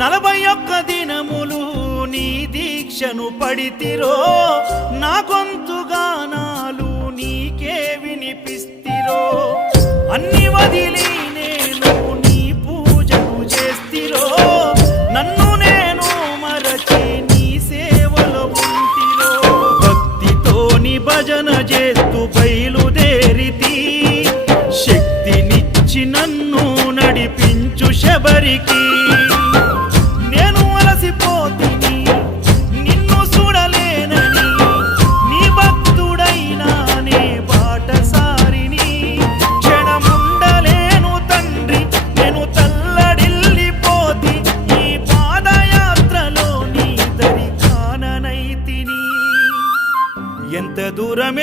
41 దినములు నీ దీక్షను పడితిరో, నా గొంతు గానాలు నీకే వినిపిస్తిరో. అన్ని వదిలి నేను నీ పూజను చేస్తిరో, నన్ను నేను మరచి నీ సేవలో ఉంటిరో. భక్తితోని భజన చేస్తూ బయలుదేరితి, శక్తినిచ్చి నన్ను నడిపించు శబరికి. నేను అలసిపోతిని నిన్ను చూడలేనని, నీ భక్తుడైనా నే బాటసారిని. క్షణముండలేను తండ్రి నేను తల్లడిల్లిపోతి, ఈ పాదయాత్రలో నీ దరి కాననైతిని. ఎంత దూరం